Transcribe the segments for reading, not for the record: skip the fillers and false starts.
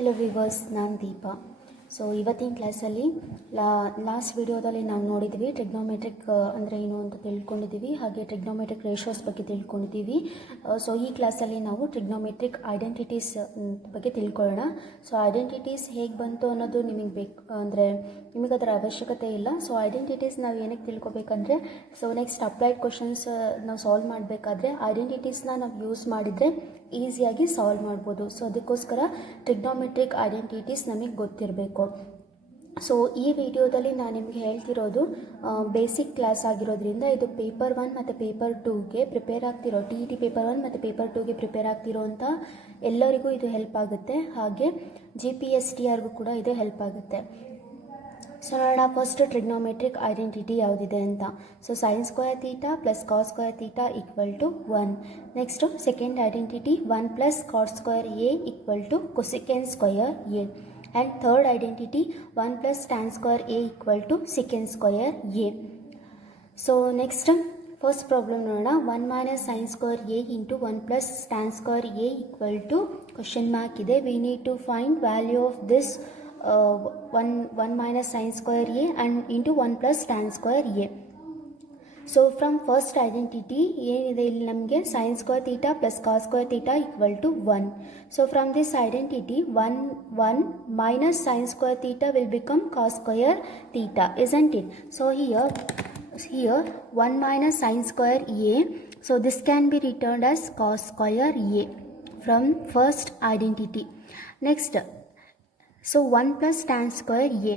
Hello viewers, ನಾನು Deepa. So ಇವತ್ತಿನ ಕ್ಲಾಸಲ್ಲಿ ಲಾಸ್ಟ್ ವಿಡಿಯೋದಲ್ಲಿ ನಾವು ನೋಡಿದ್ವಿ ಟ್ರಿಗ್ನೋಮೆಟ್ರಿಕ್ ಅಂದರೆ ಏನು ಅಂತ ತಿಳ್ಕೊಂಡಿದ್ದೀವಿ, ಹಾಗೆ ಟ್ರಿಗ್ನೋಮೆಟ್ರಿಕ್ ರೇಷಿಯೋಸ್ ಬಗ್ಗೆ ತಿಳ್ಕೊಂಡಿದ್ದೀವಿ. ಸೊ ಈ ಕ್ಲಾಸಲ್ಲಿ ನಾವು ಟ್ರಿಗ್ನೋಮೆಟ್ರಿಕ್ ಐಡೆಂಟಿಟೀಸ್ ಬಗ್ಗೆ ತಿಳ್ಕೊಳ್ಳೋಣ. ಸೊ ಐಡೆಂಟಿಟೀಸ್ ಹೇಗೆ ಬಂತು ಅನ್ನೋದು ನಿಮಗೆ ಬೇಕು ಅಂದರೆ ನಿಮಗೆ ಅದರ ಅವಶ್ಯಕತೆ ಇಲ್ಲ. ಸೊ ಐಡೆಂಟಿಟೀಸ್ ನಾವು ಏನಕ್ಕೆ ತಿಳ್ಕೊಬೇಕಂದ್ರೆ, ಸೊ ನೆಕ್ಸ್ಟ್ ಅಪ್ಲೈಡ್ ಕ್ವಶನ್ಸ್ ನಾವು ಸಾಲ್ವ್ ಮಾಡಬೇಕಾದ್ರೆ ಐಡೆಂಟಿಟೀಸ್ನ ನಾವು ಯೂಸ್ ಮಾಡಿದರೆ ಈಸಿಯಾಗಿ ಸಾಲ್ವ್ ಮಾಡ್ಬೋದು. ಸೊ ಅದಕ್ಕೋಸ್ಕರ ಟ್ರಿಗ್ನೋಮೆಟ್ರಿಕ್ ಐಡೆಂಟಿಟೀಸ್ ನಮಗೆ ಗೊತ್ತಿರಬೇಕು. ಸೊ ಈ ವಿಡಿಯೋದಲ್ಲಿ ನಾನು ನಿಮಗೆ ಹೇಳ್ತಿರೋದು ಬೇಸಿಕ್ ಕ್ಲಾಸ್ ಆಗಿರೋದ್ರಿಂದ ಇದು ಪೇಪರ್ 1 ಮತ್ತು ಪೇಪರ್ 2ಗೆ ಪ್ರಿಪೇರ್ ಆಗ್ತಿರೋ TET ಪೇಪರ್ 1 ಮತ್ತು ಪೇಪರ್ 2ಗೆ ಪ್ರಿಪೇರ್ ಆಗ್ತಿರೋ ಅಂತ ಎಲ್ಲರಿಗೂ ಇದು ಹೆಲ್ಪ್ ಆಗುತ್ತೆ. ಹಾಗೆ GPSTRಗೂ ಕೂಡ ಇದು ಹೆಲ್ಪ್ ಆಗುತ್ತೆ. ಸೊ ನೋಡೋಣ ಫಸ್ಟ್ ಟ್ರಿಗ್ನೋಮೆಟ್ರಿಕ್ ಐಡೆಂಟಿಟಿ ಯಾವುದಿದೆ ಅಂತ. So sine square theta plus cos square theta equal to 1. Next second identity 1 plus cot square A equal to cosecant square A. And third identity 1 plus tan square A equal to secant square A. So next first problem ನೋಡೋಣ. 1 minus sine square A into 1 plus tan square A equal to question mark ಇದೆ. We need to find value of this 1 minus sin square a and into 1 plus tan square a. So from first identity ಏನಿದೆ ಇಲ್ಲಿ ನಮಗೆ sin square theta plus cos square theta equal to 1. So from this identity 1 minus sin square theta will become cos square theta, isn't it? So here 1 minus sin square a, so this can be returned as cos square a from first identity. Next, so 1 plus tan square a.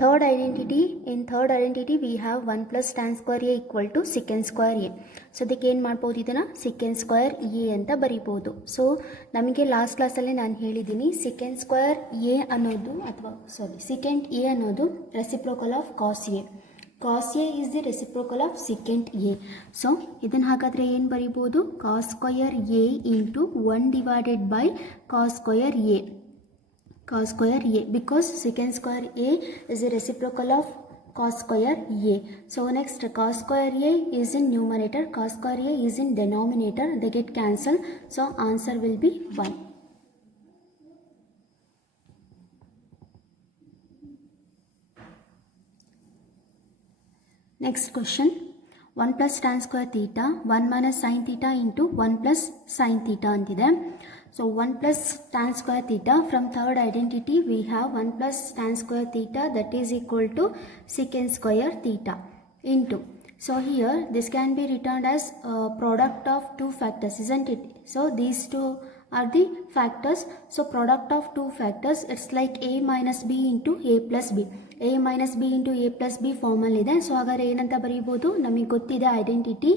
Third identity, in third identity we have 1 plus tan square a equal to secant square a. So ಅದಕ್ಕೆ ಏನು ಮಾಡ್ಬೋದು, ಇದನ್ನು secant square a ಅಂತ ಬರಿಬೋದು. So ನಮಗೆ last ಕ್ಲಾಸಲ್ಲಿ ನಾನು ಹೇಳಿದ್ದೀನಿ secant square a ಅನ್ನೋದು secant a ಅನ್ನೋದು reciprocal of cos a. cos a is the reciprocal of secant a. So ಇದನ್ನು ಹಾಗಾದರೆ ಏನು ಬರಿಬೋದು, cos square a into 1 divided by cos square a. cos square a, because secant square a is a reciprocal of cos square a. So next cos square a is in numerator, cos square a is in denominator, they get cancelled. So answer will be 1. Next question, 1 plus tan square theta 1 minus sin theta into 1 plus sin theta antide. So 1 plus tan square theta, from third identity we have 1 plus tan square theta that is equal to secant square theta into. So here this can be returned as product of two factors, isn't it? So these two are the factors. So product of two factors, it's like a minus b into a plus b. a minus b into a plus b formal ಇದೆ. So ಹಾಗಾದ್ರೆ ಏನಂತ ಬರೀಬೋದು, ನಮಗೆ ಗೊತ್ತಿದೆ identity,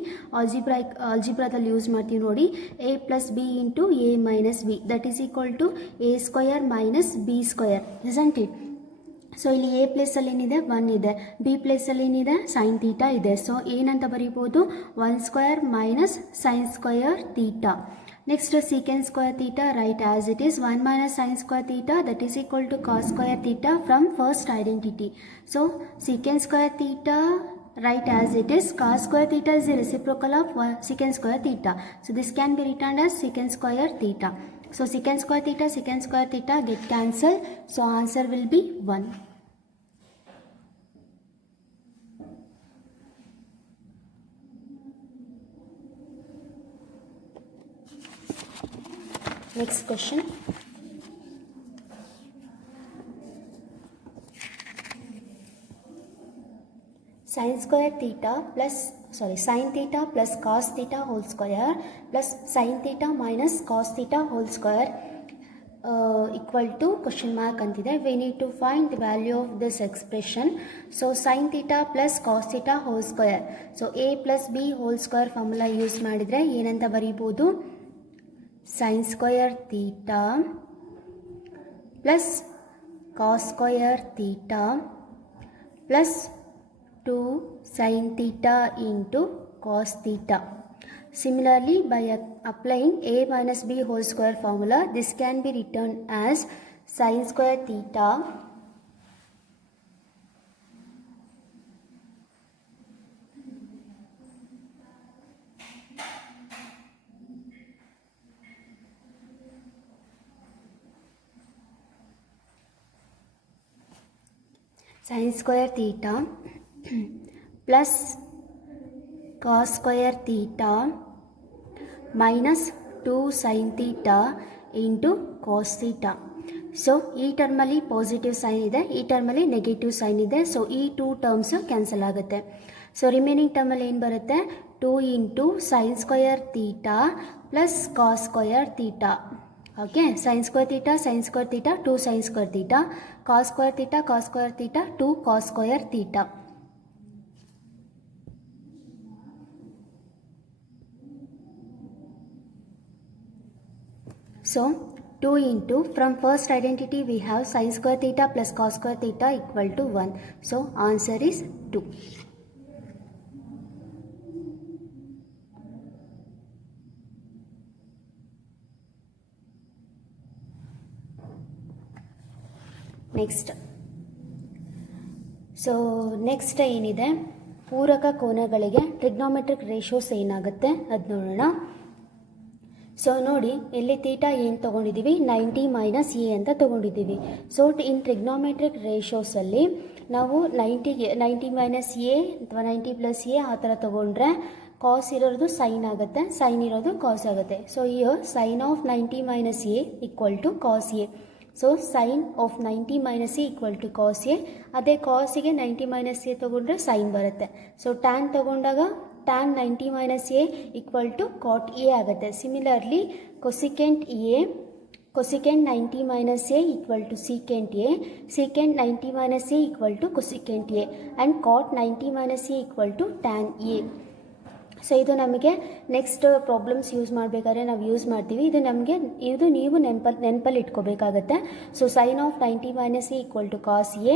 ಆಲ್ಜಿಬ್ರಾದಲ್ಲಿ use ಮಾಡ್ತೀವಿ ನೋಡಿ. a plus b into a minus b that is equal to a square minus b square, isn't it? So ಇಲ್ಲಿ A ಪ್ಲೇಸಲ್ಲಿ ಏನಿದೆ 1 ಇದೆ, ಬಿ ಪ್ಲೇಸಲ್ಲಿ ಏನಿದೆ ಸೈನ್ ತೀಟಾ ಇದೆ. ಸೊ ಏನಂತ ಬರೀಬೋದು, 1 square minus sine square theta. Next secant square theta, write as it is 1 minus sin square theta that is equal to cos square theta from first identity. So secant square theta, write as it is, cos square theta is the reciprocal of secant square theta. So this can be written as secant square theta. So secant square theta get cancelled. So answer will be 1. Next question, sin theta plus cos theta whole square plus sin theta minus cos theta whole square equal to question mark antide. We need to find the value of this expression. So sin theta plus cos theta whole square, so a plus b whole square formula use ಮಾಡಿದ್ರೆ ಏನಂತ ಬರೀಬೋದು, sin square theta plus cos square theta plus 2 sin theta into cos theta. Similarly, by applying a minus b whole square formula, this can be written as sin square theta sin square theta plus cos square theta minus 2 sin theta into cos theta. So ಈ ಟರ್ಮಲ್ಲಿ positive sign ಇದೆ, ಈ ಟರ್ಮಲ್ಲಿ negative sign ಇದೆ. So ಈ 2 terms cancel ಆಗುತ್ತೆ. So remaining ಟರ್ಮಲ್ಲಿ ಏನು ಬರುತ್ತೆ, 2 into sine square theta plus cos square theta. Okay, sine square theta 2 sine square theta, cos square theta 2 cos square theta. So 2 into, from first identity we have sin square theta plus cos square theta equal to 1. So answer is 2. Next. So next ಏನಿದೆ, ಪೂರಕ ಕೋನಗಳಿಗೆ trigonometric ratios ಏನಾಗುತ್ತೆ ಅದು ನೋಡೋಣ. So ನೋಡಿ, ಇಲ್ಲಿ theta ಏನು ತೊಗೊಂಡಿದ್ದೀವಿ, 90 minus A ಅಂತ ತೊಗೊಂಡಿದ್ದೀವಿ. ಸೊ ಇನ್ ಟ್ರಿಗ್ನೋಮೆಟ್ರಿಕ್ ರೇಷಿಯೋಸಲ್ಲಿ ನಾವು 90 ಮೈನಸ್ ಎ ಅಥವಾ 90 ಪ್ಲಸ್ ಎ ಆ ಥರ ತೊಗೊಂಡ್ರೆ ಕಾಸ್ ಇರೋದು ಸೈನ್ ಆಗುತ್ತೆ, ಸೈನ್ ಇರೋದು ಕಾಸ್ ಆಗುತ್ತೆ. So here sine of 90 minus A equal to cos A. So sine of 90 minus A equal to cos A. ಅದೇ ಕಾಸಿಗೆ 90 ಮೈನಸ್ ಎ ತೊಗೊಂಡ್ರೆ ಸೈನ್ ಬರುತ್ತೆ. ಸೊ ಟ್ಯಾನ್ ತೊಗೊಂಡಾಗ tan 90 minus a equal to cot a ಆಗುತ್ತೆ. Similarly cosecant 90 minus a equal to secant a, secant 90 minus a equal to cosecant a, and cot 90 minus a equal to tan a. So ಇದು ನಮಗೆ next problems use ಮಾಡಬೇಕಾದ್ರೆ ನಾವು use ಮಾಡ್ತೀವಿ. ಇದು ನೀವು ನೆನಪಲ್ಲಿ ಇಟ್ಕೋಬೇಕಾಗತ್ತೆ. So sine of 90 minus A equal to cos A,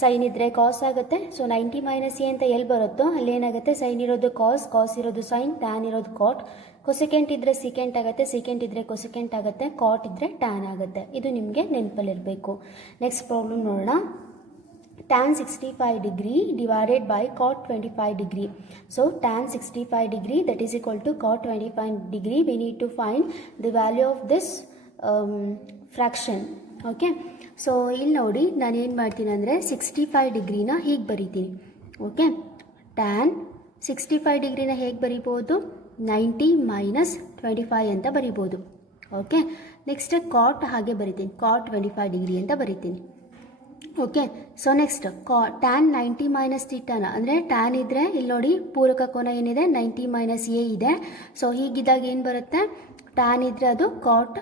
sine ಇದ್ದರೆ ಕಾಸ್ ಆಗುತ್ತೆ. ಸೊ 90 ಮೈನಸ್ ಎ ಅಂತ ಎಲ್ಲಿ ಬರುತ್ತೋ ಅಲ್ಲಿ ಏನಾಗುತ್ತೆ, ಸೈನ್ ಇರೋದು ಕಾಸ್ ಇರೋದು ಸೈನ್, ಟ್ಯಾನ್ ಇರೋದು ಕಾಟ್. ಕೊಸೆಕೆಂಟ್ ಇದ್ದರೆ ಸಿಕೆಂಟ್ ಆಗುತ್ತೆ, ಸಿಕೆಂಟ್ ಇದ್ದರೆ ಕೊಸೆಕೆಂಟ್ ಆಗುತ್ತೆ, ಕಾಟ್ ಇದ್ದರೆ ಟ್ಯಾನ್ ಆಗುತ್ತೆ. ಇದು ನಿಮಗೆ ನೆನಪಲ್ಲಿರಬೇಕು. ನೆಕ್ಸ್ಟ್ ಪ್ರಾಬ್ಲಮ್ ನೋಡೋಣ. tan 65 degree divided by cot 25 degree. So tan 65 degree that is equal to cot 25 degree. We need to find the value of this fraction. Okay. So ಇಲ್ಲಿ ನೋಡಿ, ನಾನು ಏನು ಮಾಡ್ತೀನಿ ಅಂದರೆ 65 ಡಿಗ್ರಿನ ಹೀಗೆ ಬರೀತೀನಿ. ಓಕೆ, ಟ್ಯಾನ್ 65 ಡಿಗ್ರಿನ ಹೇಗೆ ಬರಿಬೋದು, 90 ಮೈನಸ್ 25 ಅಂತ ಬರಿಬೋದು. ಓಕೆ, ನೆಕ್ಸ್ಟ್ ಕಾಟ್ ಹಾಗೆ ಬರಿತೀನಿ, ಕಾಟ್ 25 ಡಿಗ್ರಿ ಅಂತ ಬರಿತೀನಿ. Okay, so next tan 90 minus ಥೀಟಾನ, ಅಂದರೆ ಟ್ಯಾನ್ ಇದ್ದರೆ ಇಲ್ಲಿ ನೋಡಿ ಪೂರಕ ಕೋನ ಏನಿದೆ 90 ಮೈನಸ್ ಎ ಇದೆ. ಸೊ ಹೀಗಿದ್ದಾಗ ಏನು ಬರುತ್ತೆ, ಟ್ಯಾನ್ ಇದ್ದರೆ ಅದು ಕಾಟ್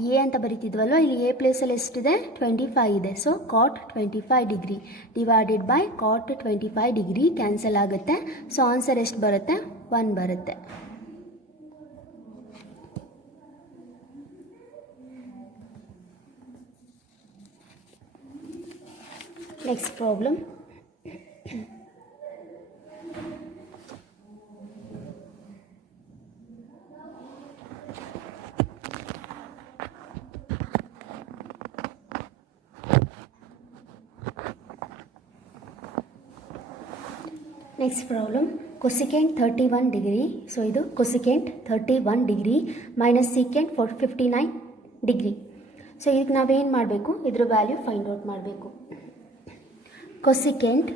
ಎ ಅಂತ ಬರೀತಿದ್ವಲ್ವ, ಇಲ್ಲಿ ಎ ಪ್ಲೇಸಲ್ಲಿ ಎಷ್ಟಿದೆ 25 ಇದೆ. So cot 25 degree divided by cot 25 degree cancel ಆಗುತ್ತೆ. ಸೊ ಆನ್ಸರ್ ಎಷ್ಟು ಬರುತ್ತೆ, 1 ಬರುತ್ತೆ. Next problem. Next problem, cosecant 31 degree. So ಇದು cosecant 31 degree minus secant 59 degree. So ಇದಕ್ಕೆ ನಾವೇನು ಮಾಡಬೇಕು, ಇದ್ರ ವ್ಯಾಲ್ಯೂ ಫೈಂಡ್ ಔಟ್ ಮಾಡಬೇಕು. ಕೊಸಿಕೆಂಟ್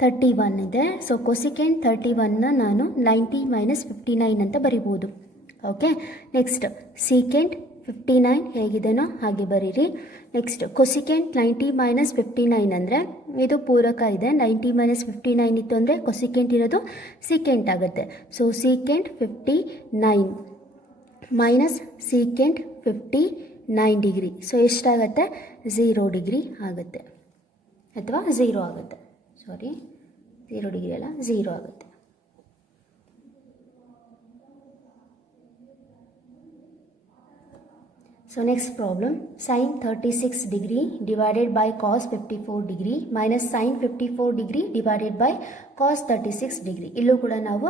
31 ಇದೆ. ಸೊ ಕೊಸಿಕೆಂಟ್ 31ನ ನಾನು 90 ಮೈನಸ್ 59 ಅಂತ ಬರಿಬೋದು. ಓಕೆ, ನೆಕ್ಸ್ಟ್ ಸೀಕೆಂಟ್ 59 ಹೇಗಿದೆನೋ ಹಾಗೆ ಬರೀರಿ. ನೆಕ್ಸ್ಟ್ ಕೊಸಿಕೆಂಟ್ 90 ಮೈನಸ್ 59 ಅಂದರೆ ಇದು ಪೂರಕ ಇದೆ, 90 ಮೈನಸ್ 59 ಇತ್ತು ಅಂದರೆ ಕೊಸಿಕೆಂಟ್ ಇರೋದು ಸೀಕೆಂಟ್ ಆಗುತ್ತೆ. So secant 59 minus secant 59 degree. So ಎಷ್ಟಾಗುತ್ತೆ, 0 ಡಿಗ್ರಿ ಆಗುತ್ತೆ, ಅಥವಾ 0 ಆಗುತ್ತೆ. 0 ಡಿಗ್ರಿ ಅಲ್ಲ, 0 ಆಗುತ್ತೆ. So next problem, sin 36 degree divided by cos 54 degree minus sin 54 degree divided by cos 36 degree. ಇಲ್ಲೂ ಕೂಡ ನಾವು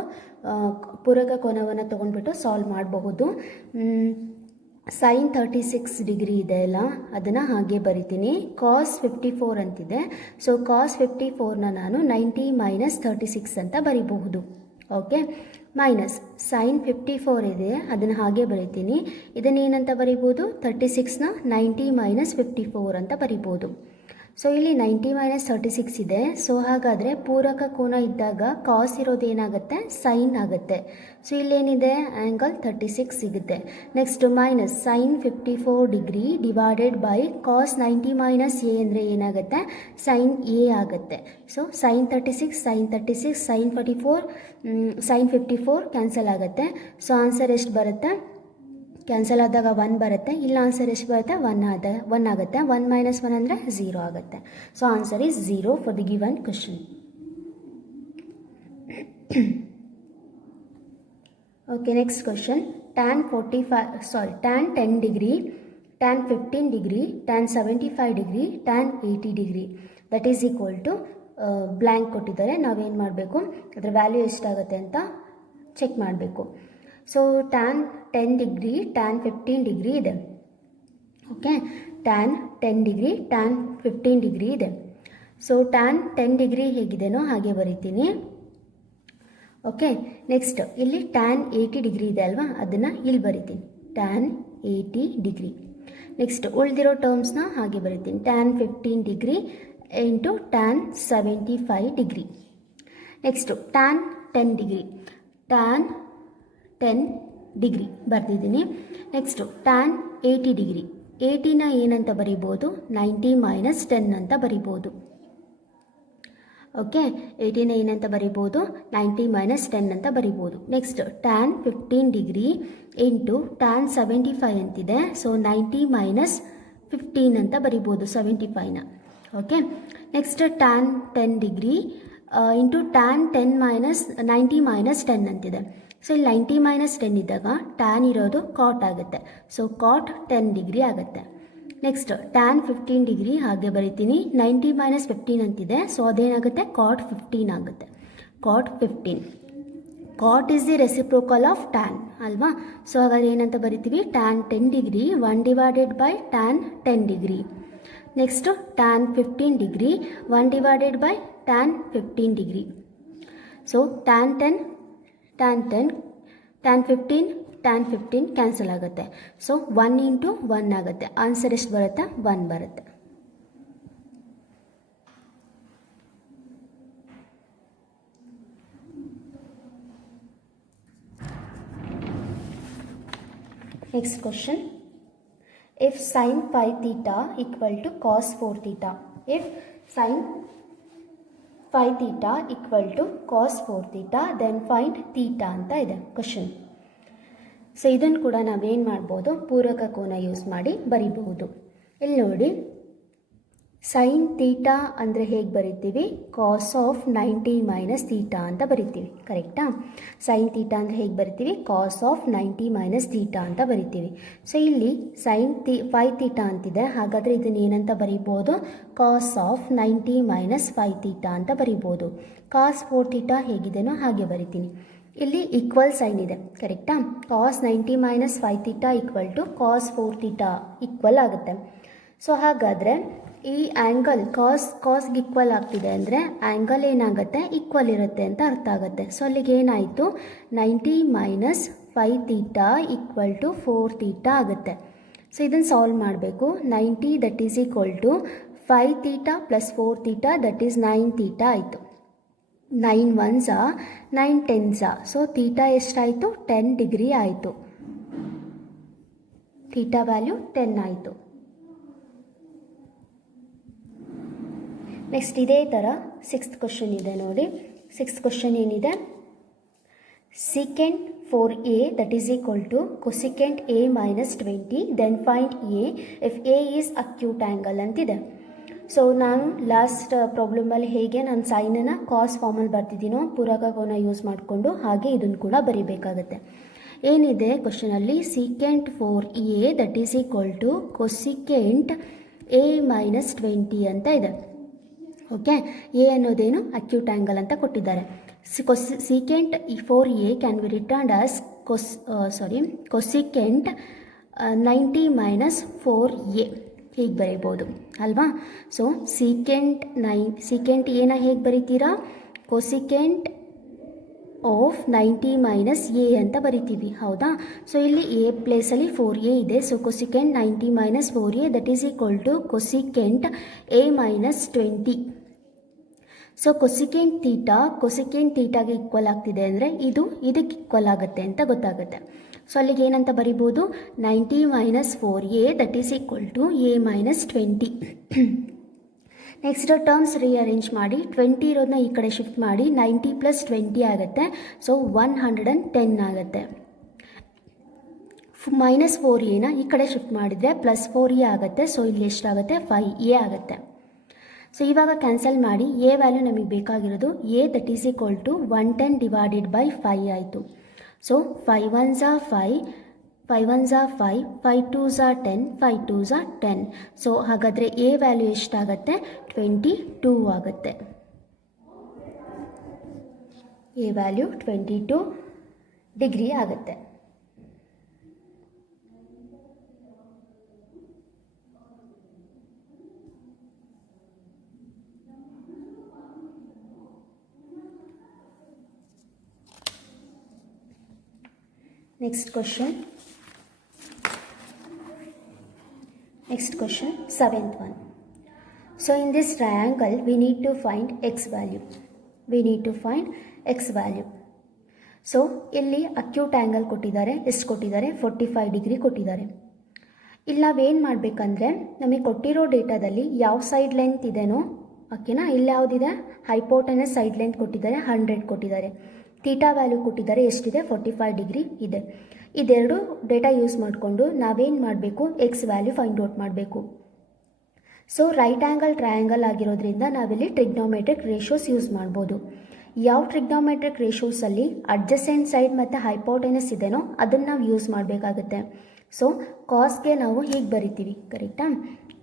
ಪೂರಕ ಕೋನವನ್ನು ತೊಗೊಂಡ್ಬಿಟ್ಟು ಸಾಲ್ವ್ ಮಾಡಬಹುದು. ಸೈನ್ 36 ಡಿಗ್ರಿ ಇದೆ ಅಲ್ಲ, ಅದನ್ನು ಹಾಗೆ ಬರಿತೀನಿ. ಕಾಸ್ 54 ಅಂತಿದೆ. ಸೊ ಕಾಸ್ 54ನ ನಾನು 90 ಮೈನಸ್ 36 ಅಂತ ಬರಿಬಹುದು. ಓಕೆ, ಮೈನಸ್ ಸೈನ್ 54 ಇದೆ, ಅದನ್ನು ಹಾಗೆ ಬರಿತೀನಿ. ಇದನ್ನೇನಂತ ಬರಿಬೋದು, 36ನ 90 ಮೈನಸ್ 54 ಅಂತ ಬರಿಬೋದು. ಸೊ ಇಲ್ಲಿ 90 ಮೈನಸ್ 36 ಇದೆ. ಸೊ ಹಾಗಾದರೆ ಪೂರಕ ಕೋನ ಇದ್ದಾಗ ಕಾಸ್ ಇರೋದು ಏನಾಗುತ್ತೆ, ಸೈನ್ ಆಗುತ್ತೆ. ಸೊ ಇಲ್ಲೇನಿದೆ, ಆ್ಯಂಗಲ್ 36 ಸಿಗುತ್ತೆ. Next minus sine 54 degree divided by cos 90 minus A ಅಂದರೆ ಏನಾಗುತ್ತೆ, ಸೈನ್ ಎ ಆಗುತ್ತೆ. So sine 36 sine 36 sine 44 sine 54 cancel ಆಗುತ್ತೆ. ಸೊ ಆನ್ಸರ್ ಎಷ್ಟು ಬರುತ್ತೆ, ಕ್ಯಾನ್ಸಲ್ ಆದಾಗ 1 ಬರುತ್ತೆ. ಇಲ್ಲ ಆನ್ಸರ್ ಎಷ್ಟು ಬರುತ್ತೆ, 1 ಆಗುತ್ತೆ. 1 ಮೈನಸ್ 1 ಅಂದರೆ 0 ಆಗುತ್ತೆ. So answer is 0 for the given question. Okay, next question. tan 10 degree, tan 15 degree, tan 75 degree, tan 80 degree that is equal to blank ಕೊಟ್ಟಿದ್ದಾರೆ. ನಾವೇನು ಮಾಡಬೇಕು, ಅದರ ವ್ಯಾಲ್ಯೂ ಎಷ್ಟಾಗುತ್ತೆ ಅಂತ ಚೆಕ್ ಮಾಡಬೇಕು. So tan 10 degree, tan 15 degree ಇದೆ. Okay, tan 10 degree, tan 15 degree ಇದೆ. So tan 10 degree ಹೇಗಿದೆನೋ ಹಾಗೆ ಬರಿತೀನಿ. ಓಕೆ, ನೆಕ್ಸ್ಟ್ ಇಲ್ಲಿ tan 80 ಡಿಗ್ರಿ ಇದೆ ಅಲ್ವಾ, ಅದನ್ನು ಇಲ್ಲಿ ಬರಿತೀನಿ, tan 80 ಡಿಗ್ರಿ. ನೆಕ್ಸ್ಟ್ ಉಳಿದಿರೋ ಟರ್ಮ್ಸ್ನ ಹಾಗೆ ಬರಿತೀನಿ, tan 15 degree into tan 75 degree. Next tan 10 degree, tan 10 degree ಬರ್ತಿದ್ದೀನಿ. ನೆಕ್ಸ್ಟು tan 80 ಡಿಗ್ರಿ, 80ನ ಏನಂತ ಬರಿಬೋದು, 90 ಮೈನಸ್ 10 ಅಂತ ಬರಿಬೋದು. ಓಕೆ, 80ನ ಏನಂತ ಬರಿಬೋದು, 90 ಮೈನಸ್ 10 ಅಂತ ಬರಿಬೋದು. Next tan 15 degree into tan 75 ಅಂತಿದೆ. ಸೊ 90 ಮೈನಸ್ 15 ಅಂತ ಬರಿಬೋದು 75ನ. Okay, next tan 10 degree into tan 10 minus 90 minus 10 ಅಂತಿದೆ. ಸೊ ಇಲ್ಲಿ 90 ಮೈನಸ್ 10 ಇದ್ದಾಗ ಟ್ಯಾನ್ ಇರೋದು ಕಾಟ್ ಆಗುತ್ತೆ. ಸೊ ಕಾಟ್ 10 ಡಿಗ್ರಿ ಆಗುತ್ತೆ. ನೆಕ್ಸ್ಟ್ tan 15 ಡಿಗ್ರಿ ಹಾಗೆ ಬರಿತೀನಿ, 90 ಮೈನಸ್ 15 ಅಂತಿದೆ. ಸೊ ಅದೇನಾಗುತ್ತೆ, ಕಾಟ್ 15 ಆಗುತ್ತೆ. Cot 15, cot is the reciprocal of tan ಅಲ್ವಾ. ಸೊ ಹಾಗಾದ್ರೆ ಏನಂತ ಬರಿತೀವಿ, tan 10 degree 1 divided by tan 10 degree. Next tan 15 degree 1 divided by tan 15 degree. So tan 10 tan 10 tan 15 tan 15 cancel ಆಗುತ್ತೆ. ಸೊ 1 ಇಂಟು 1 ಆಗುತ್ತೆ. Answer ಎಷ್ಟು ಬರುತ್ತೆ, 1 ಬರುತ್ತೆ. Next question. if sin 5 theta equal to cos 4 theta, if sin 5 theta equal to cos 4 theta then find theta ಅಂತ ಇದೆ question. So ಇದನ್ನು ಕೂಡ ನಾವೇನು ಮಾಡ್ಬೋದು, ಪೂರಕ ಕೋನ ಯೂಸ್ ಮಾಡಿ ಬರಿಬಹುದು. ಇಲ್ಲಿ ನೋಡಿ, ಸೈನ್ ತೀಟಾ ಅಂದರೆ ಹೇಗೆ ಬರಿತೀವಿ, ಕಾಸ್ ಆಫ್ 90 ಮೈನಸ್ ತೀಟಾ ಅಂತ ಬರಿತೀವಿ, ಕರೆಕ್ಟಾ. ಸೈನ್ ತೀಟಾ ಅಂದರೆ ಹೇಗೆ ಬರಿತೀವಿ, ಕಾಸ್ ಆಫ್ 90 ಮೈನಸ್ ತೀಟಾ ಅಂತ ಬರಿತೀವಿ. ಸೊ ಇಲ್ಲಿ ಸೈನ್ 5 ತೀಟಾ ಅಂತಿದೆ, ಹಾಗಾದರೆ ಇದನ್ನು ಏನಂತ ಬರಿಬೋದು, ಕಾಸ್ ಆಫ್ 90 ಮೈನಸ್ 5 ತೀಟಾ ಅಂತ ಬರಿಬೋದು. ಕಾಸ್ 4 ತೀಟಾ ಹೇಗಿದೆನೋ ಹಾಗೆ ಬರಿತೀನಿ. ಇಲ್ಲಿ ಈಕ್ವಲ್ ಸೈನ್ ಇದೆ, ಕರೆಕ್ಟಾ. Cos 90 minus 5 theta equal to cos 4 theta equal ಆಗುತ್ತೆ. ಸೊ ಹಾಗಾದರೆ ಈ ಆ್ಯಂಗಲ್ ಕಾಸ್ಗೆ ಈಕ್ವಲ್ ಆಗ್ತಿದೆ ಅಂದರೆ ಆ್ಯಂಗಲ್ ಏನಾಗುತ್ತೆ, ಈಕ್ವಲ್ ಇರುತ್ತೆ ಅಂತ ಅರ್ಥ ಆಗುತ್ತೆ. ಸೊ ಅಲ್ಲಿಗೆ ಏನಾಯಿತು, 90 minus 5 theta equal to 4 theta ಆಗುತ್ತೆ. ಸೊ ಇದನ್ನು ಸಾಲ್ವ್ ಮಾಡಬೇಕು. 90 that is equal to 5 theta plus 4 theta that is 9 theta ಆಯಿತು. 9 1s 9 10s. ಸೊ ತೀಟಾ ಎಷ್ಟಾಯಿತು, 10 ಡಿಗ್ರಿ ಆಯಿತು. ತೀಟಾ ವ್ಯಾಲ್ಯೂ 10 ಆಯಿತು. ನೆಕ್ಸ್ಟ್ ಇದೇ ಥರ 6th ಕ್ವಶನ್ ಇದೆ ನೋಡಿ. 6th ಕ್ವಶನ್ ಏನಿದೆ, secant 4a that is equal to cosecant a minus 20 then find a if a is acute angle ಅಂತಿದೆ. ಸೊ ನಾನು ಲಾಸ್ಟ್ ಪ್ರಾಬ್ಲಮಲ್ಲಿ ಹೇಗೆ ನಾನು ಸೈನನ್ನು ಕಾಸ್ ಫಾರ್ಮಲ್ಲಿ ಬರ್ತಿದ್ದೀನೋ ಪೂರಕ ಕೋನ ಯೂಸ್ ಮಾಡಿಕೊಂಡು ಹಾಗೆ ಇದನ್ನು ಕೂಡ ಬರಿಬೇಕಾಗತ್ತೆ. ಏನಿದೆ ಕ್ವಶನಲ್ಲಿ, secant 4a that is equal to cosecant a minus 20 ಅಂತ ಇದೆ. ಓಕೆ, ಎ ಅನ್ನೋದೇನು ಅಕ್ಯೂಟ್ ಆ್ಯಂಗಲ್ ಅಂತ ಕೊಟ್ಟಿದ್ದಾರೆ. Secant 4a can be returned as cosecant 90 minus 4a ಹೀಗೆ ಬರೀಬೋದು ಅಲ್ವಾ. ಸೊ ಸೀಕೆಂಟ್ ಏನ ಹೇಗೆ ಬರೀತೀರಾ, ಕೊಸಿಕೆಂಟ್ ಆಫ್ 90 ಮೈನಸ್ ಎ ಅಂತ ಬರಿತೀವಿ, ಹೌದಾ? ಸೊ ಇಲ್ಲಿ ಎ ಪ್ಲೇಸಲ್ಲಿ 4a ಇದೆ. So cosecant 90 minus 4a that is equal to cosecant a minus 20. So cosecant ತೀಟಾಗೆ equal ಆಗ್ತಿದೆ ಅಂದರೆ ಇದು ಇದಕ್ಕೆ ಈಕ್ವಲ್ ಆಗುತ್ತೆ ಅಂತ ಗೊತ್ತಾಗುತ್ತೆ. ಸೊ ಅಲ್ಲಿಗೆ ಏನಂತ ಬರಿಬೋದು, 90 minus 4a that is equal to a minus 20. Next terms rearrange ಮಾಡಿ 20 ಇರೋದನ್ನ ಈ ಕಡೆ ಶಿಫ್ಟ್ ಮಾಡಿ 90 ಪ್ಲಸ್ 20 ಆಗುತ್ತೆ. ಸೊ 110 ಆಗುತ್ತೆ. ಮೈನಸ್ 4a ಈ ಕಡೆ ಶಿಫ್ಟ್ ಮಾಡಿದರೆ ಪ್ಲಸ್ 4a ಆಗುತ್ತೆ. ಸೊ ಇಲ್ಲಿ ಎಷ್ಟಾಗುತ್ತೆ, 5a ಆಗುತ್ತೆ. ಸೊ ಇವಾಗ ಕ್ಯಾನ್ಸಲ್ ಮಾಡಿ ಎ ವ್ಯಾಲ್ಯೂ ನಮಗೆ ಬೇಕಾಗಿರೋದು A that is equal to 110 divided by 5 ಆಯಿತು. So 5 1s are 5, 5 1s are 5, 5 2s are 10, 5 2s are 10. So ಹಾಗಾದರೆ ಎ ವ್ಯಾಲ್ಯೂ ಎಷ್ಟಾಗುತ್ತೆ, 22 ಆಗುತ್ತೆ. ಎ ವ್ಯಾಲ್ಯೂ 22 ಡಿಗ್ರಿ ಆಗುತ್ತೆ. Next question, 7th one. So in this triangle we need to find x value. So ಇಲ್ಲಿ acute angle ಕೊಟ್ಟಿದ್ದಾರೆ, ಎಷ್ಟು ಕೊಟ್ಟಿದ್ದಾರೆ, 45 degree ಕೊಟ್ಟಿದ್ದಾರೆ. ಇಲ್ಲಿ ನಾವೇನು ಮಾಡಬೇಕಂದ್ರೆ ನಮಗೆ ಕೊಟ್ಟಿರೋ ಡೇಟಾದಲ್ಲಿ ಯಾವ ಸೈಡ್ ಲೆಂತ್ ಇದೆನೋ, ಓಕೆನಾ, ಇಲ್ಲಿ ಯಾವುದಿದೆ, ಹೈಪೋಟೆನಸ್ ಸೈಡ್ ಲೆಂತ್ ಕೊಟ್ಟಿದ್ದಾರೆ 100 ಕೊಟ್ಟಿದ್ದಾರೆ. ಥೀಟಾ ವ್ಯಾಲ್ಯೂ ಕೊಟ್ಟಿದ್ದಾರೆ ಎಷ್ಟಿದೆ, 45 ಡಿಗ್ರಿ ಇದೆ. ಇದೆರಡು ಡೇಟಾ ಯೂಸ್ ಮಾಡಿಕೊಂಡು ನಾವೇನು ಮಾಡಬೇಕು, ಎಕ್ಸ್ ವ್ಯಾಲ್ಯೂ ಫೈಂಡ್ ಔಟ್ ಮಾಡಬೇಕು. ಸೊ ರೈಟ್ ಆ್ಯಂಗಲ್ ಟ್ರಯಾಂಗಲ್ ಆಗಿರೋದ್ರಿಂದ ನಾವಿಲ್ಲಿ ಟ್ರಿಗ್ನೋಮೆಟ್ರಿಕ್ ರೇಷಿಯೋಸ್ ಯೂಸ್ ಮಾಡ್ಬೋದು. ಯಾವ ಟ್ರಿಗ್ನೋಮೆಟ್ರಿಕ್ ರೇಷಿಯೋಸಲ್ಲಿ ಅಡ್ಜಸೆಂಟ್ ಸೈಡ್ ಮತ್ತು ಹೈಪೋಟೆನಸ್ ಇದೆನೋ ಅದನ್ನು ನಾವು ಯೂಸ್ ಮಾಡಬೇಕಾಗುತ್ತೆ. ಸೊ ಕಾಸ್ಗೆ ನಾವು ಹೀಗೆ ಬರಿತೀವಿ, ಕರೆಕ್ಟಾ,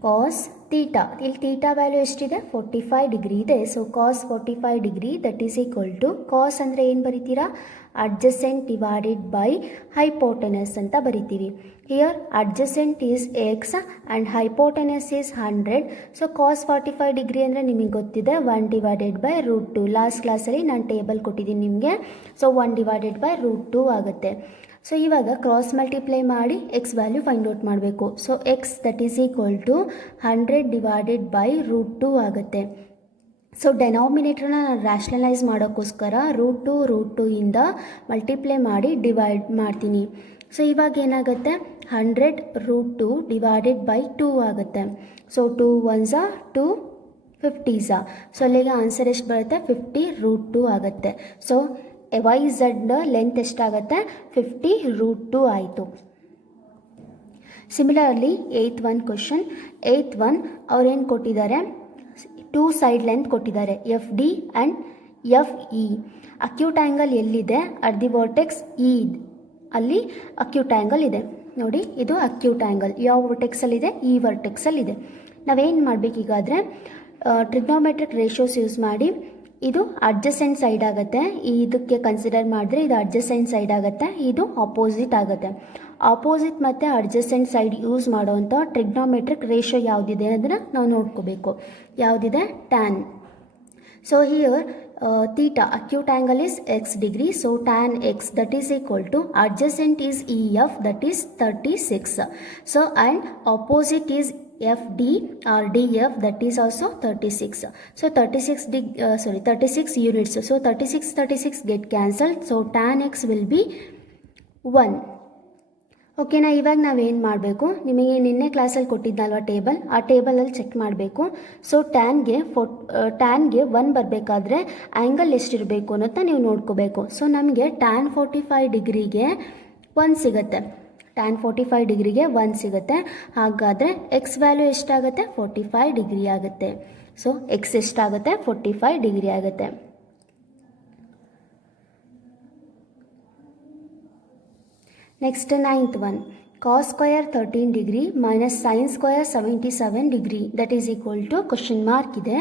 ಕಾಸ್ ತೀಟಾ. ಇಲ್ಲಿ ತೀಟಾ ವ್ಯಾಲ್ಯೂ ಎಷ್ಟಿದೆ, 45 ಡಿಗ್ರಿ ಇದೆ. So cos 45 degree that is equal to, cos ಅಂದರೆ ಏನು ಬರಿತೀರಾ, ಅಡ್ಜಸೆಂಟ್ ಡಿವೈಡೆಡ್ ಬೈ ಹೈಪೋಟೆನಸ್ ಅಂತ ಬರಿತೀವಿ. Here adjacent is X and hypotenuse is 100. So cos 45 degree ಅಂದರೆ ನಿಮಗೆ ಗೊತ್ತಿದೆ 1 ಡಿವೈಡೆಡ್ ಬೈ √2. ಲಾಸ್ಟ್ ಕ್ಲಾಸಲ್ಲಿ ನಾನು ಟೇಬಲ್ ಕೊಟ್ಟಿದ್ದೀನಿ ನಿಮಗೆ. ಸೊ 1 ಡಿವೈಡೆಡ್ ಬೈ √2 ಆಗುತ್ತೆ. ಸೊ ಇವಾಗ ಕ್ರಾಸ್ ಮಲ್ಟಿಪ್ಲೈ ಮಾಡಿ ಎಕ್ಸ್ ವ್ಯಾಲ್ಯೂ ಫೈಂಡ್ ಔಟ್ ಮಾಡಬೇಕು. So X that is equal to 100 divided by √2 ಆಗುತ್ತೆ. ಸೊ ಡೆನಾಮಿನೇಟ್ರನ್ನ ನಾನು ರ್ಯಾಷನಲೈಸ್ ಮಾಡೋಕ್ಕೋಸ್ಕರ √2 ಇಂದ ಮಲ್ಟಿಪ್ಲೈ ಮಾಡಿ ಡಿವೈಡ್ ಮಾಡ್ತೀನಿ. ಸೊ ಇವಾಗ ಏನಾಗುತ್ತೆ, 100 √2 ಡಿವೈಡೆಡ್ ಬೈ 2 ಆಗುತ್ತೆ. So 2 1s are 2, 50s. So ಅಲ್ಲಿಗೆ ಆನ್ಸರ್ ಎಷ್ಟು ಬರುತ್ತೆ, 50 √2 ಆಗುತ್ತೆ. ಸೊ ವೈ ಝಡ್ ಲೆಂತ್ ಎಷ್ಟಾಗುತ್ತೆ, 50 √2 ಆಯಿತು. Similarly 8th one question. 8th one ಅವ್ರೇನು ಕೊಟ್ಟಿದ್ದಾರೆ, 2 ಸೈಡ್ ಲೆಂತ್ ಕೊಟ್ಟಿದ್ದಾರೆ, F D and F E. Acute angle ಎಲ್ಲಿದೆ, ಅಟ್ ದಿ ವರ್ಟೆಕ್ಸ್ ಇ, ಅಲ್ಲಿ ಅಕ್ಯೂಟ್ ಆ್ಯಂಗಲ್ ಇದೆ ನೋಡಿ. ಇದು ಅಕ್ಯೂಟ್ ಆ್ಯಂಗಲ್ ಯಾವ ವರ್ಟೆಕ್ಸಲ್ಲಿದೆ, ಈ ವರ್ಟೆಕ್ಸಲ್ಲಿದೆ. ನಾವೇನು ಮಾಡಬೇಕೀಗಾದರೆ ಟ್ರಿಗ್ನೋಮೆಟ್ರಿಕ್ ರೇಷಿಯೋಸ್ ಯೂಸ್ ಮಾಡಿ ಇದು ಅಡ್ಜಸೆಂಟ್ ಸೈಡ್ ಆಗುತ್ತೆ, ಇದಕ್ಕೆ ಕನ್ಸಿಡರ್ ಮಾಡಿದ್ರೆ ಇದು ಅಡ್ಜಸೆಂಟ್ ಸೈಡ್ ಆಗುತ್ತೆ, ಇದು ಆಪೋಸಿಟ್ ಆಗುತ್ತೆ. ಆಪೋಸಿಟ್ ಮತ್ತು ಅಡ್ಜಸೆಂಟ್ ಸೈಡ್ ಯೂಸ್ ಮಾಡೋವಂಥ ಟ್ರಿಗ್ನೋಮೆಟ್ರಿಕ್ ರೇಷಿಯೋ ಯಾವುದಿದೆ ಅದನ್ನು ನಾವು ನೋಡ್ಕೋಬೇಕು. ಯಾವುದಿದೆ, tan. So here theta, acute angle is x degree. So tan x that is equal to adjacent is EF that is 36. So and opposite is FD or DF that is also 36. So 36 units. So 36 get cancelled. So tan x will be 1. ಓಕೆನಾ. ಇವಾಗ ನಾವೇನು ಮಾಡಬೇಕು, ನಿಮಗೆ ನಿನ್ನೆ ಕ್ಲಾಸಲ್ಲಿ ಕೊಟ್ಟಿದ್ದಲ್ವ table, ಆ ಟೇಬಲಲ್ಲಿ check ಮಾಡಬೇಕು. So ಟ್ಯಾನ್ಗೆ 1 ಬರಬೇಕಾದ್ರೆ ಆ್ಯಂಗಲ್ ಎಷ್ಟಿರಬೇಕು ಅನ್ನೋದನ್ನ ನೀವು ನೋಡ್ಕೋಬೇಕು. ಸೊ ನಮಗೆ ಟ್ಯಾನ್ 45 ಡಿಗ್ರಿಗೆ 1 ಸಿಗುತ್ತೆ, ಟ್ಯಾನ್ 45 ಡಿಗ್ರಿಗೆ 1 ಸಿಗುತ್ತೆ. ಹಾಗಾದರೆ ಎಕ್ಸ್ ವ್ಯಾಲ್ಯೂ ಎಷ್ಟಾಗುತ್ತೆ, 45 ಡಿಗ್ರಿ ಆಗುತ್ತೆ. ಸೊ ಎಕ್ಸ್ ಎಷ್ಟಾಗುತ್ತೆ, 45 ಡಿಗ್ರಿ ಆಗುತ್ತೆ. Next 9th one, cos square 13 degree minus sin square 77 degree that is equal to question mark ಇದೆ.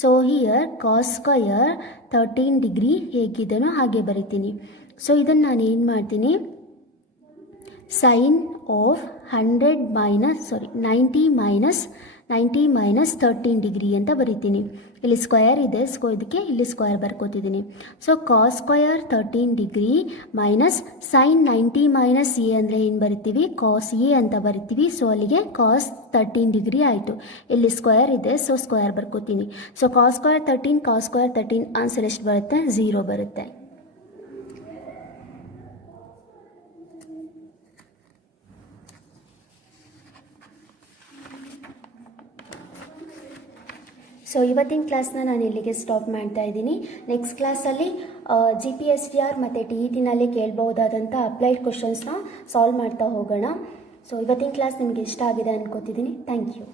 So here cos square 13 degree ಹೇಗಿದೆನೋ ಹಾಗೆ ಬರಿತೀನಿ. ಸೊ ಇದನ್ನು ನಾನು ಏನು ಮಾಡ್ತೀನಿ, sin of 90 minus 90 minus 13 degree ಅಂತ ಬರಿತೀನಿ. ಇಲ್ಲಿ ಸ್ಕ್ವೇರ್ ಇದೆ, ಇದಕ್ಕೆ ಇಲ್ಲಿ ಸ್ಕ್ವೇರ್ ಬರ್ಕೋತಿದ್ದೀನಿ. So cos square 13 degree minus sine 90 minus A ಅಂದರೆ ಏನು ಬರಿತೀವಿ, ಕಾಸ್ ಎ ಅಂತ ಬರಿತೀವಿ. ಸೊ ಅಲ್ಲಿಗೆ ಕಾಸ್ 13 ಡಿಗ್ರಿ ಆಯಿತು. ಇಲ್ಲಿ ಸ್ಕ್ವೇರ್ ಇದೆ, ಸೊ ಸ್ಕ್ವೇರ್ ಬರ್ಕೋತೀನಿ. ಸೊ ಕಾಸ್ ಸ್ಕ್ವೇರ್ 13 ಆನ್ಸರ್ ಎಷ್ಟು ಬರುತ್ತೆ, 0 ಬರುತ್ತೆ. ಸೊ ಇವತ್ತಿನ ಕ್ಲಾಸ್ನ ನಾನು ಇಲ್ಲಿಗೆ ಸ್ಟಾಪ್ ಮಾಡ್ತಾ ಇದ್ದೀನಿ. ನೆಕ್ಸ್ಟ್ ಕ್ಲಾಸಲ್ಲಿ GPSTR ಮತ್ತು TETನಲ್ಲಿ ಕೇಳ್ಬೋದಾದಂಥ ಅಪ್ಲೈಡ್ ಕ್ವಶನ್ಸ್ನ ಸಾಲ್ವ್ ಮಾಡ್ತಾ ಹೋಗೋಣ. ಸೊ ಇವತ್ತಿನ ಕ್ಲಾಸ್ ನಿಮಗೆ ಇಷ್ಟ ಆಗಿದೆ ಅನ್ಕೋತಿದ್ದೀನಿ. Thank you.